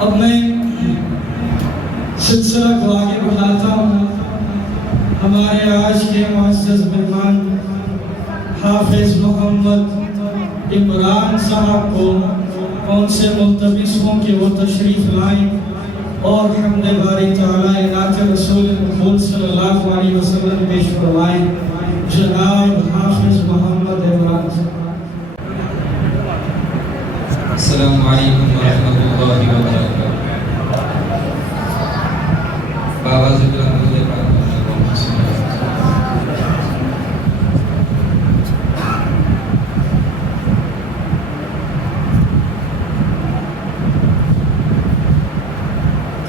अब मैं सिलसिला को आगे बढ़ाता हूँ। हमारे आज के मुअज़्ज़ज़ मेहमान हाफिज़ मोहम्मद इमरान साहब को उनसे मुल्तमिस हूँ कि वो तशरीफ़ लाएँ और हम्द बारी तआला इनात रसूल मक़बूल सल्लल्लाहु अलैहि वसल्लम पेश फरमाएँ। जनाब हाफिज़ मोहम्मद इमरान साहब। अस्सलामु अलैकुम वरहमतुल्लाहि वबरकातुहू। बाबा ज़िक्र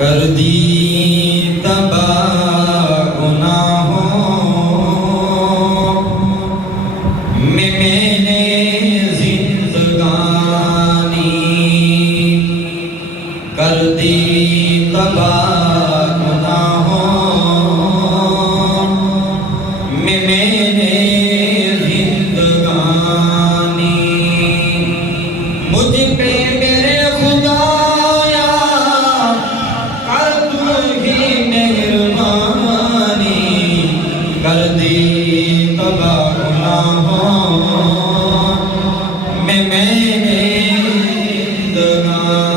कर दी तबाह गुनाहों में मैंने जिंदगानी, कर दी तबाह गुनाहों में मैंने जिंदगानी। मुझ पे मेरे खुदाया कर तू ही मेहरबानी, कर दी तबाह गुनाहों में मैंने जिंदगानी।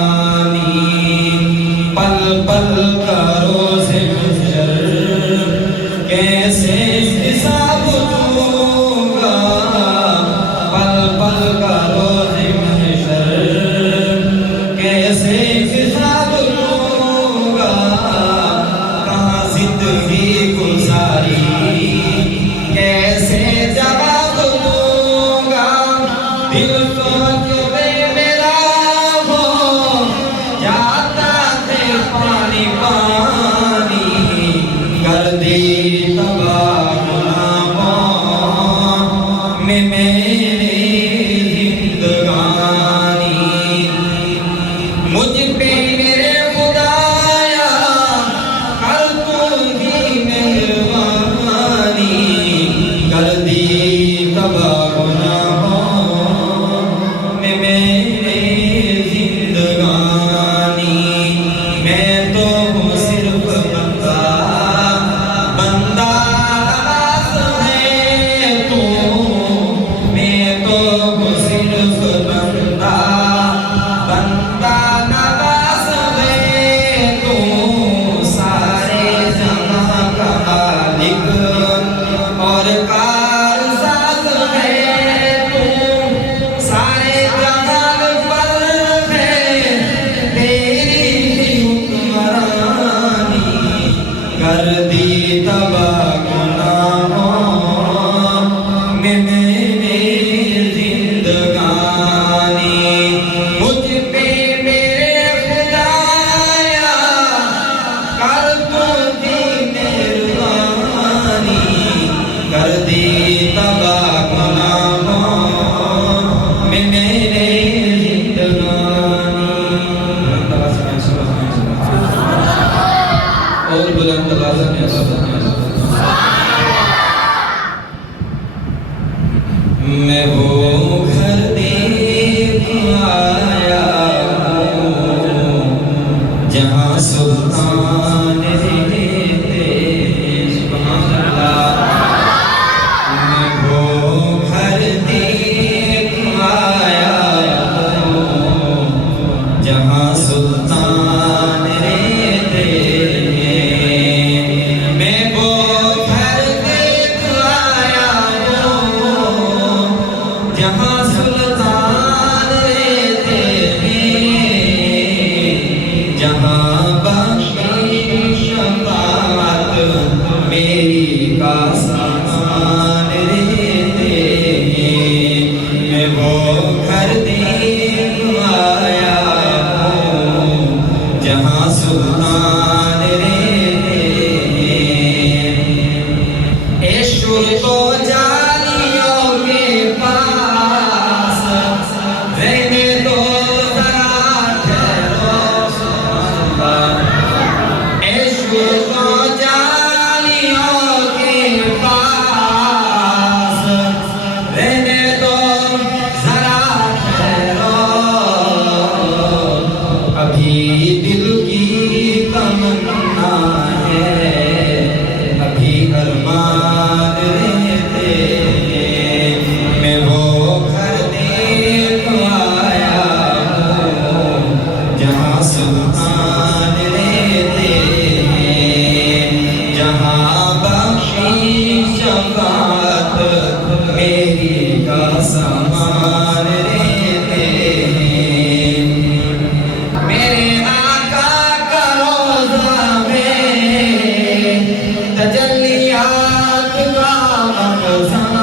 पल पल का रोज़े महशर कैसे हिसाब दूंगा, पल पल का रोज़े महशर कैसे हिसाब दूंगा। कहाँ जिंदगी गुजारी कैसे जवाब दूंगा। दिल को जो मेरा हो जाता थे पानी पानी, कर दी तबाह गुनाहों में मेरी जिंदगानी। मुझ पे मेरे खुदाया कर तू ही मेहरबानी, कर दी तबाह गुनाहों में मेरी जिंदगानी। मैं तो हूँ सिर्फ बंदा, बंदा नवाज़ है तू। मैं तो हूँ सिर्फ बंदा, बंदा नवाज़ है तू। सारे जहां का मालिक और कारसाज है तू। सारे जहान पर है तेरी हुक्मरानी, कर दी तबाह गुनाहों में मेरी जिंदगानी। मुझ पे मेरे खुदाया कर तू ही मेहरबानी, कर दी तबाह गुनाहों में मेरी जिंदगानी। और बुलंद आवाज़ में मैं वो घर देख आया हूँ जहाँ सुल्तान रहते। सुभान अल्लाह। मैं वो घर देख आया हूँ जहाँ सुल्तान रहते हैं। मैं वो घर देख आया हूँ जहाँ सुल्तान रहते हैं। जहाँ बाकी शफाअत मेरी का सामान रहते हैं। मैं वो घर देख आया हूँ जहाँ सुल्तान रहते हैं। ऐशुर को जालियों के पास रहने दो जरा ठहरो। ऐशुर को जालियों के पास रहने दो जरा ठहरो। सामान रहते हैं। मेरे आका का रोज़ा में तजल्लियात का मखज़न,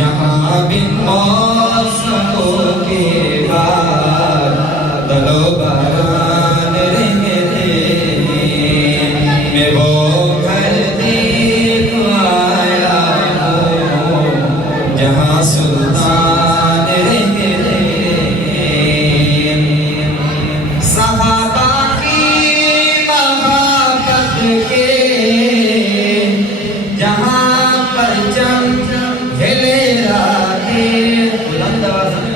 यहाँ बिन मौसमों के बाद दलो बारान रहते हैं। मैं वो घर देख आया हूँ जहाँ सुल्तान रहते हैं। सहाबा की मोहब्बत के जहाँ परचम हिले राते, बुलंद आवाज़ में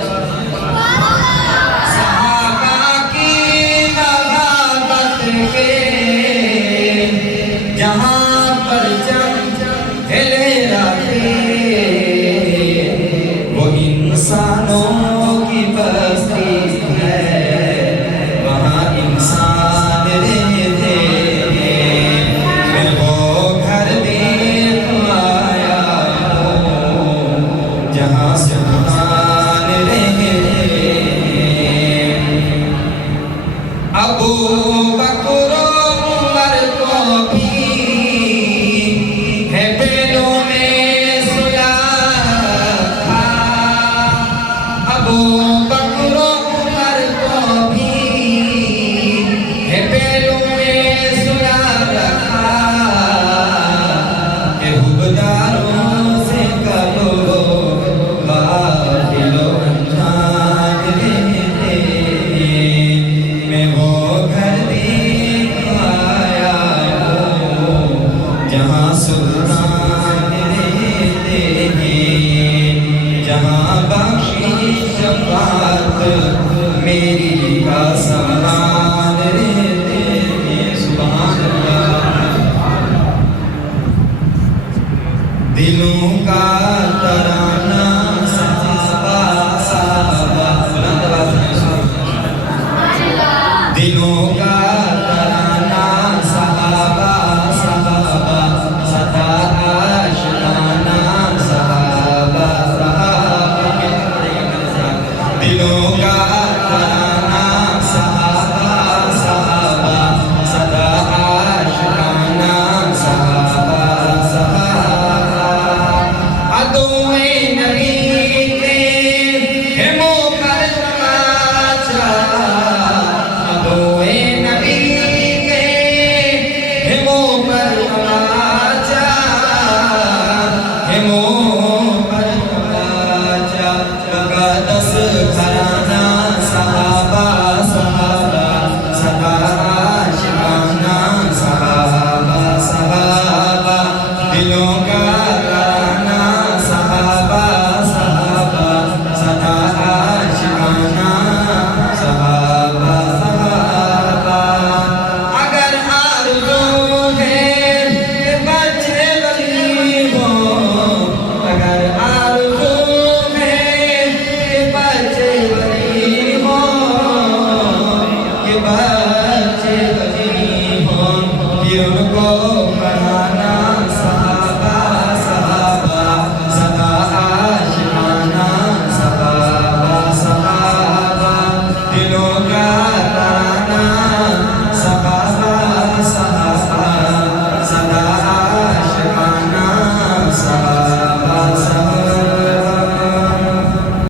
सहाबा की मोहब्बत के जहाँ परचम हिले राते, वो इंसानों की बस्ती है, वहाँ इंसान रहते हैं। मैं वो घर देख आया हूँ जहाँ सुल्तान रहते हैं। अबू बकर उमर को भी है बैलों में सुला था। अबू बकर उमर को भी है बैलों में सुला रखा, के हुबदारों से करो काफिलों अनजान रहते हैं। मैं वो घर देख आया हूँ जहाँ सुल्तान रहते हैं, जहाँ